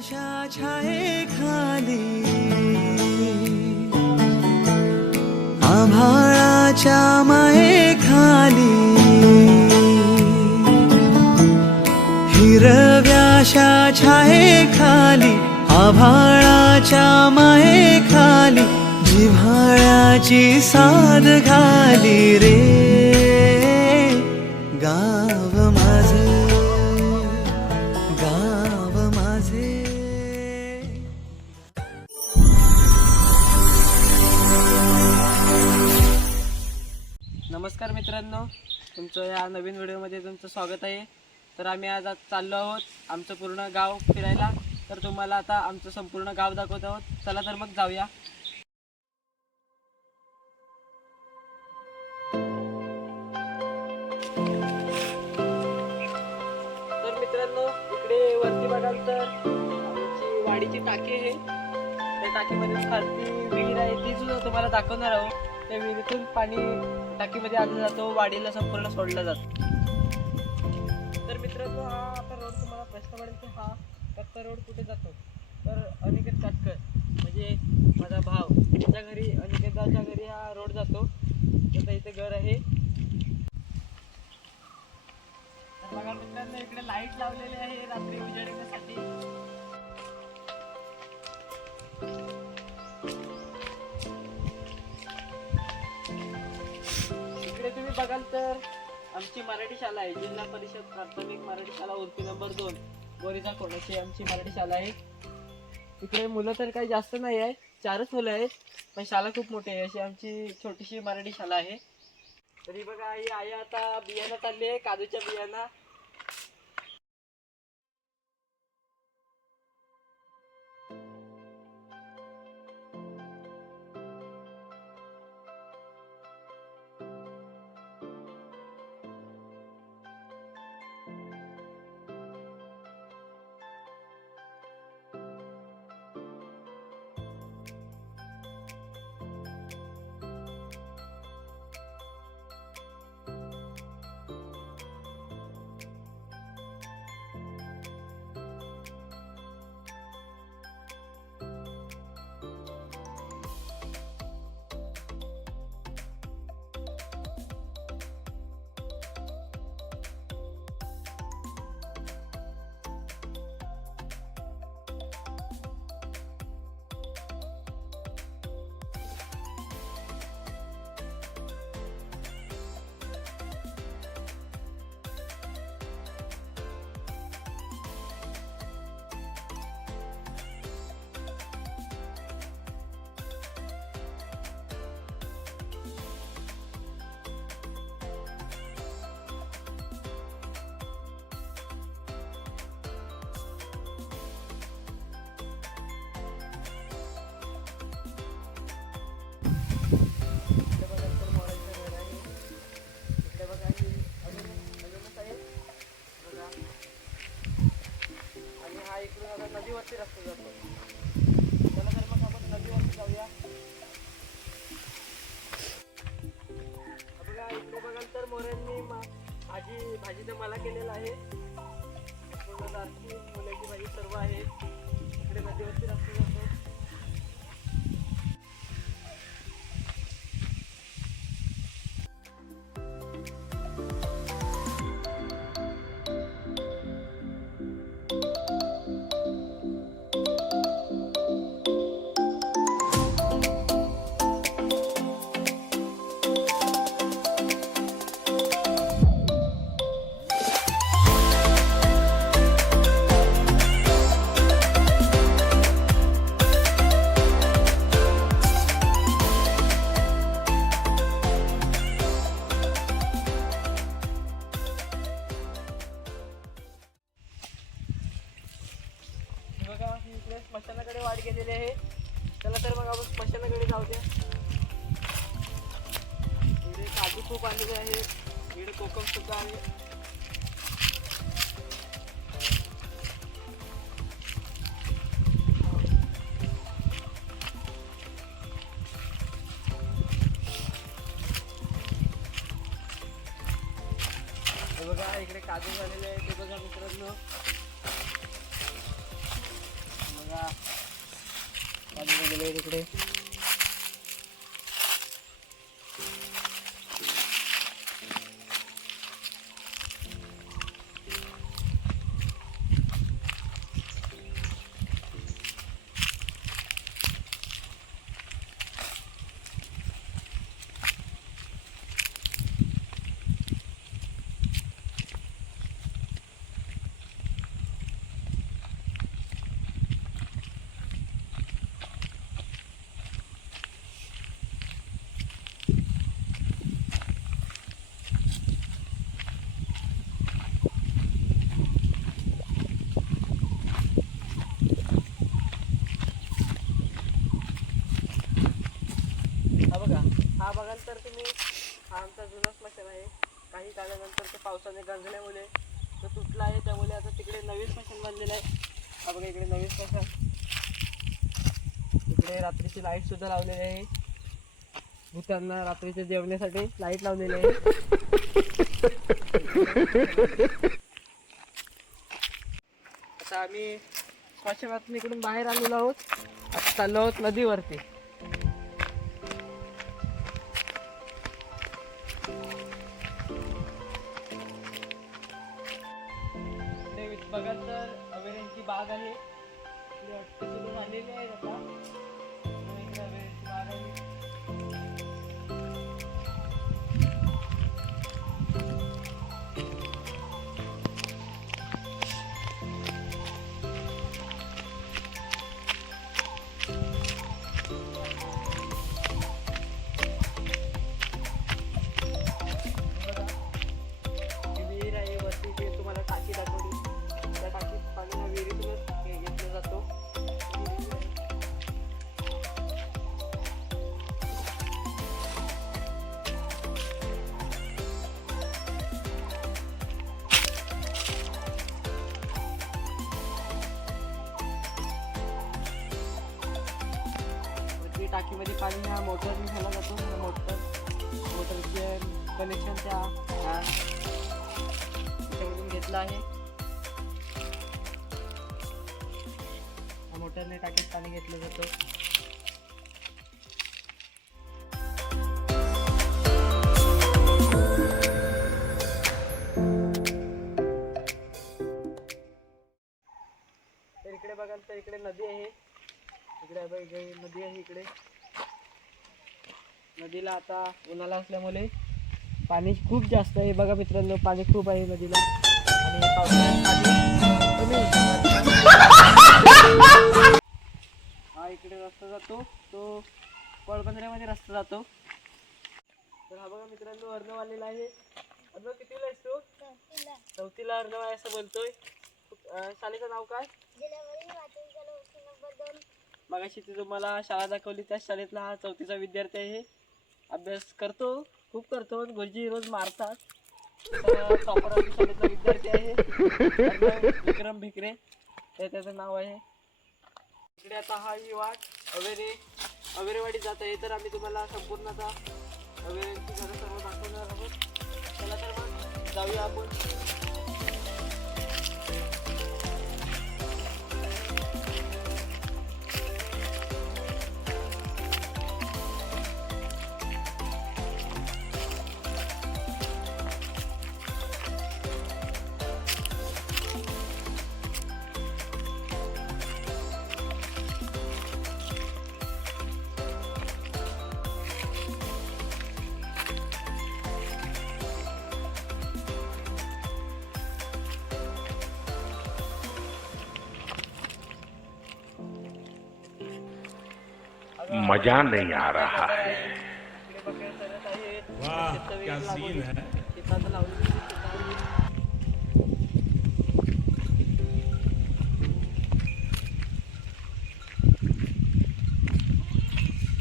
आशा छाये खाली। आभाळाच्या माये खाली। हिरव्याशा छाये खाली। आभाळाच्या माये खाली। जिव्हाळ्याची साध घाली रे। मित्रांनो तुमचं या नवीन व्हिडिओमध्ये तुमचं स्वागत आहे. तर आम्ही आज आज चाललो आहोत आमचं पूर्ण गाव फिरायला. तर तुम्हाला आता आमचं संपूर्ण गाव दाखवत आहोत. चला तर मग जाऊया. तर मित्रांनो इकडे वरती बघाल तर आमची वाडीची टाकी आहे. त्या टाकीमध्ये खालती विहीर आहे. ती सुद्धा तुम्हाला दाखवणार आहोत. त्या विहिरीतून पाणी टाकीमध्ये आणला जातो वाडीला संपूर्ण सोडला जातो. तर मित्रांनो हा आता रोड तुम्हाला प्रश्न पडेल की हा पक्का रोड कुठे जातो? तर अनिकेत काटकर म्हणजे माझा भाव त्याच्या घरी अनिकेताच्या घरी हा रोड जातो. त्याचं इथे घर आहे. बघा मित्रांनो इकडे लाइट लावलेली आहे रात्री उजेडण्यासाठी बघाल तर आमची मराठी शाळा आहे. जिल्हा परिषद प्राथमिक मराठी शाळा उर्फी नंबर दोन बोरीचा कोणाची आमची मराठी शाळा आहे. इकडे मुलं तर काही जास्त नाही आहे. चारच मुलं आहेत पण शाळा खूप मोठी आहे. अशी आमची छोटीशी मराठी शाळा आहे. तरी बघा ही आई आता बियाणं चालली आहे काजूच्या बियाणं. आता नदीवरती रस्ता काजू झालेले आहे ते बघा मित्रांनो. बघा. काजू झालेले आहे तिकडे पावसाने गंजल्यामुळे तो तुटला आहे. त्यामुळे आता तिकडे नवीन स्टेशन बांधलेलं आहे. हा बघा इकडे नवीन स्टेशन. इकडे रात्रीची लाइट सुद्धा लावलेली आहे. भूतांना रात्रीच्या जेवण्यासाठी लाइट लावलेली आहे. आता आम्ही स्वच्छ इकडून बाहेर आलेलो आहोत. आता चाललो आहोत नदीवरती. पाणी हा मोटरने झाला जातो मोटर मोटरचे कनेक्शन त्या त्याच्यामधून घेतलं आहे. मोटरने टाकीत पाणी घेतलं जातं. तर इकडे बघाल तर इकडे नदी आहे. इकडे बघ, इकडे नदी आहे इकडे. नदीला आता उन्हाळा असल्यामुळे पाणी खूप जास्त आहे. बघा मित्रांनो पाणी खूप आहे नदीला. आणि हा इकडे रस्ता जातो. तो पळबंदऱ्यामध्ये रस्ता जातो. तर हा बघा मित्रांनो अर्णव आलेला आहे. अर्णव कितीला आहेस तू? चौथीला अर्णव आहे असं बोलतोय. शाळेचं नाव काय? मगाशी ती तुम्हाला शाळा दाखवली. त्या शाळेतला हा चौथीचा विद्यार्थी आहे. अभ्यास करतो खूप करतो पण गुरुजी रोज मारतात. तर टॉपर शाळेतला विद्यार्थी आहे. अर्णव विक्रम भिकरे. हे त्याचं नाव आहे. इकडे आता हा ही वाट. अवेरे अवेरेवाडी जात आहे. तर आम्ही तुम्हाला संपूर्ण आता अवेरेची घरं सर्व दाखवणार आहोत. चला तर मग जाऊया आपण. मज़ा नहीं आ रहा है। वाह, क्या सीन है. शेतात लावलेली शेतावर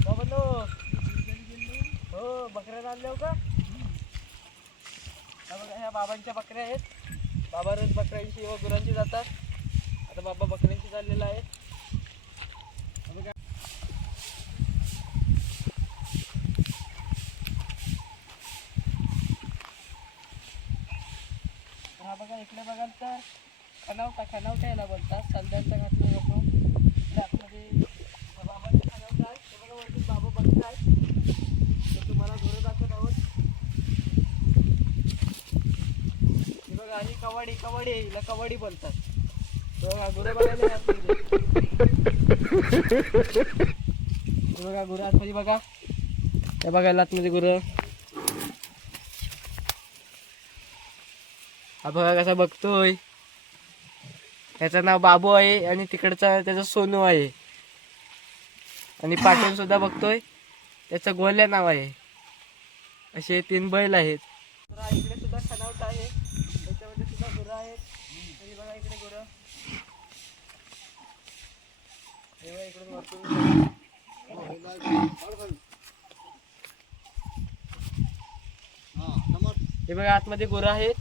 बाबांनो, हो बकऱ्या आणल्या का ह्या बाबांच्या बकऱ्या आहेत. बाबा रोज बकऱ्यांशी व जातात. आता बाबा बकऱ्यांशी चाललेला आहे खणाव का खणाव त्याला बोलतात सल्ल्याचा घातला जातो त्यामध्ये बाबांचं खणाव काय? बाबा तर तुम्हाला घोरं दाखवत आहोत. बघा आणि कवाडी कवाडी हिला कवाडी बोलतात. बघा गुरं बघायला बघा गुरं आतमध्ये बघा. त्या बघायला आतमध्ये गुरं. हा बघा कसा बघतोय. त्याचं नाव बाबू आहे आणि तिकडचा त्याचं सोनू आहे. आणि पाटील सुद्धा बघतोय. त्याचं गोल्या नाव आहे. असे तीन बैल आहेत. तर इकडे सुद्धा खनावट आहे. त्याच्यामध्ये सुद्धा गुरं आहेत. आणि बघा इकडे गुरं. हे बघा इकडून हे बघा आतमध्ये गुरं आहेत.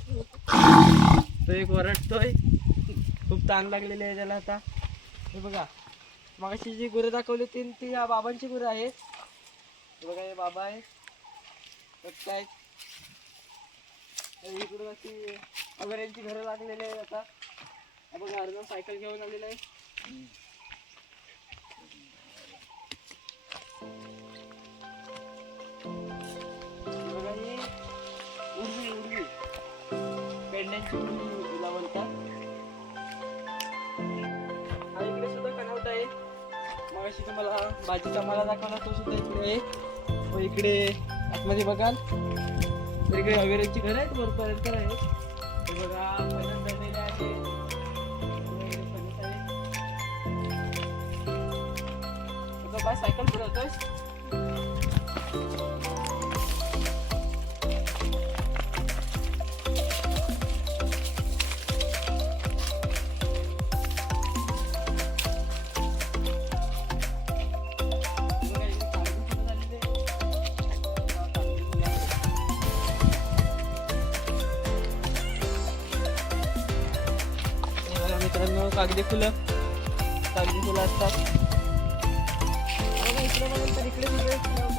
तो एक वरडतोय खूप ताण लागलेली आहे त्याला आता. हे बघा मागाशी जी गुरं दाखवली ती ती या बाबांची गुरं आहेत. हे बघा हे बाबा आहे काय इकडून अशी वगैरेंची घरं लागलेली आहेत आता. बघा अर्जुन सायकल घेऊन आलेला आहे. बघा ही उर्वी उर्वी पेंड्यांची उर्वी मगाशी तुम्हाला भाजीचा मला दाखवला तो सुद्धा इकडे आहे. व इकडे आतमध्ये बघाल. तर इकडे अवेरेजची घर आहेत वरपर्यंत आहेत. हे बघा पलंग बनलेले आहे? इकडे फणस सायकल फिरवतोय मित्रांनो कागदी फुलं. कागदी फुलं असतात. बघा इकडे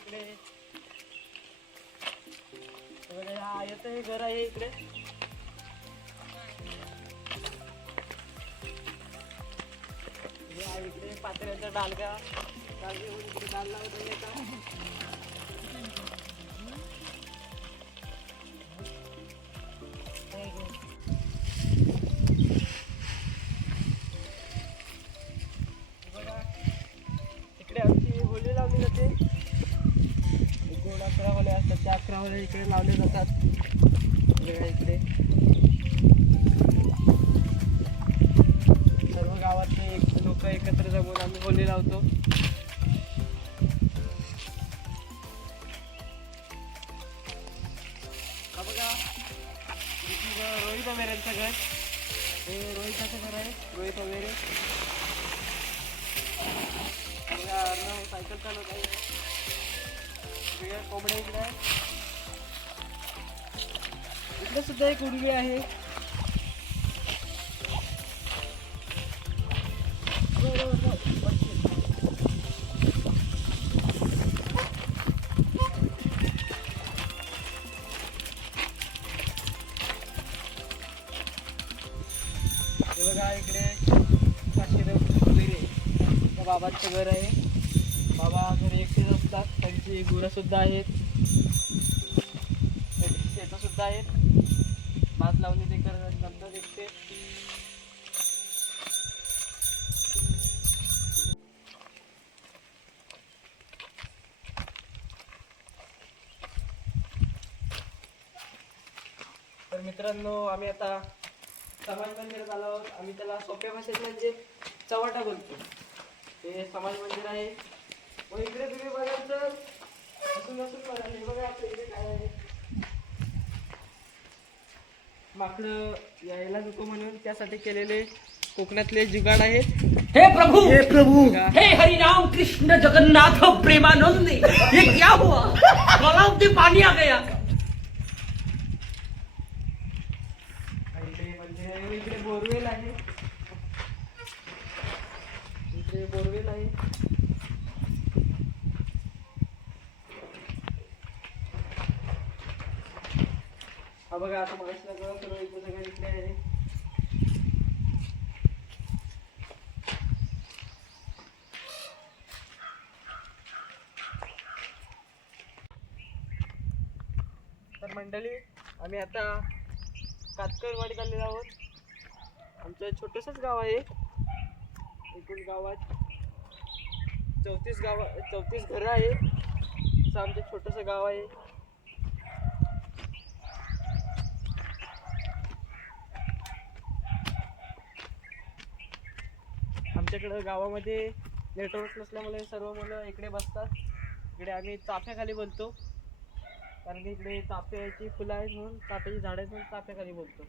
इकडे. बघा हा आयत हे घर आहे इकडे. इकडे पात्र्याचा डालगा. डाल घेऊन इकडे डाल लावत इकडे लावले जातात. बघा इकडे. सर्व गावातले एक लोक एकत्र जमून आम्ही होली लावतो. बघा रोहित अवेरेंचं घर. हे रोहिताचं घर आहे रोहित वगैरे सायकल चालवत आहे. कोंबड्या इकडे आहे इकडे सुद्धा एक उडवी आहे. बघा इकडे काशीराव त्या बाबांचं घर आहे. बाबा घरी एकटेच असतात. त्यांची गुरं सुद्धा आहेत. त्यांची शेतं सुद्धा आहेत. भात लावणी ते करत नंतर एकटे तर मित्रांनो आम्ही आता समाज मंदिरात आलो आहोत. आम्ही त्याला सोप्या भाषेत म्हणजे चव्हाटा बोलतो. हे समाज मंदिर आहे. व इकडे तुम्ही बघाल तर असून असून बघाल. हे बघा इकडे काय आहे माकडं यायला नको म्हणून त्यासाठी केलेले कोकणातले जुगाड आहेत. हे प्रभु! हे प्रभू! हे हरिनाम कृष्ण जगन्नाथ प्रेमानंद ये क्या हुआ. में पानी आ गया बोरवेल आहे इकडे बोरवेल आहे हा बघा आता माणसाला गवत सर्व इकडे सगळं इकडे आहे तर मंडळी आम्ही आता कातकरवाडीत आलेलो आहोत. आमचं छोटंसंच गाव आहे. एकूण गावात चौतीस गाव चौतीस घरं आहे असं आमचं छोटंसं गाव आहे. आमच्याकडं गावामध्ये नेटवर्क नसल्यामुळे सर्व मुलं इकडे बसतात. इकडे आम्ही चाफ्याखाली बोलतो कारण की इकडे चाफ्याची फुलं आहेत म्हणून चाफ्याची झाडं आहेत म्हणून चाफ्याखाली बोलतो.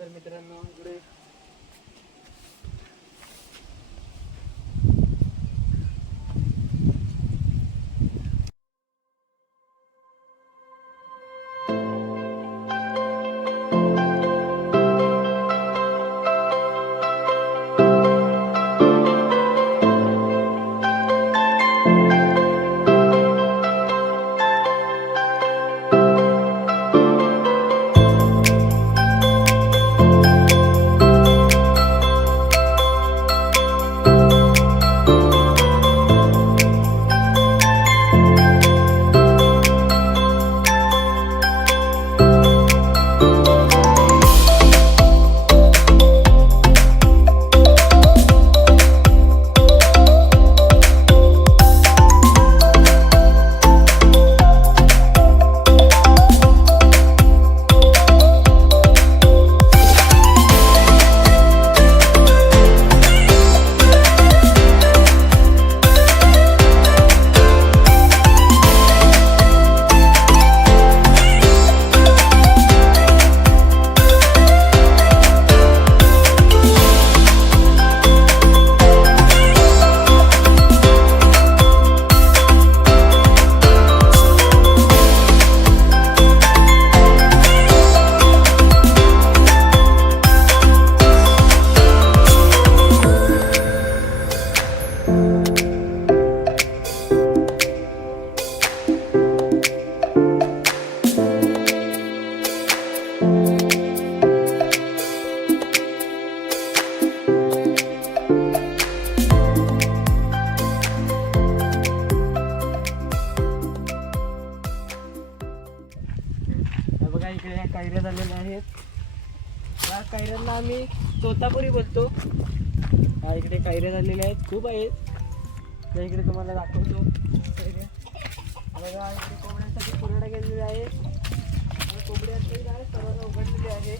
तर मित्रांनो इकडे या कैऱ्यांना आम्ही तोतापुरी बोलतो. हा इकडे कैऱ्या झालेल्या आहेत खूप आहेत. त्या इकडे तुम्हाला दाखवतो. कैऱ्या बघा इकडे कोंबड्यांसाठी पुरवठा केलेली आहे. आणि कोंबड्यांचे सर्वांना उघडलेले आहे.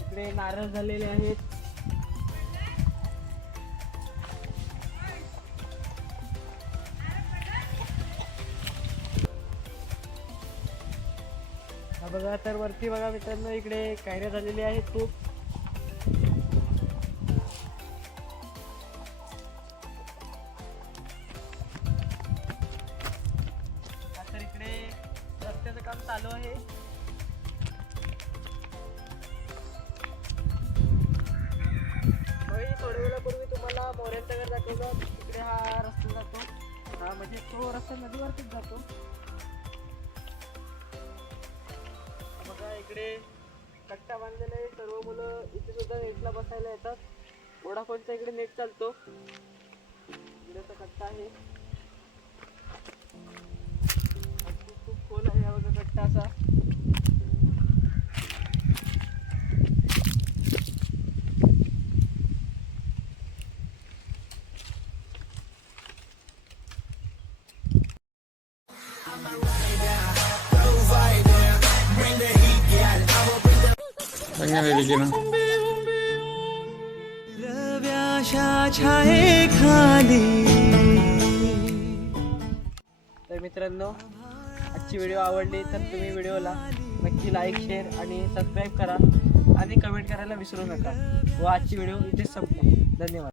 इकडे नारळ झालेले आहेत. तर वरती बघा मित्रांनो इकडे कायऱ्या झालेली आहेत खूप रव्याशा छायेखाली तर मित्रांनो आजची व्हिडिओ आवडली तर तुम्ही व्हिडिओला नक्की लाईक शेअर आणि सबस्क्राईब करा. आणि कमेंट करायला विसरू नका. व आजची व्हिडिओ इथेच संपली धन्यवाद.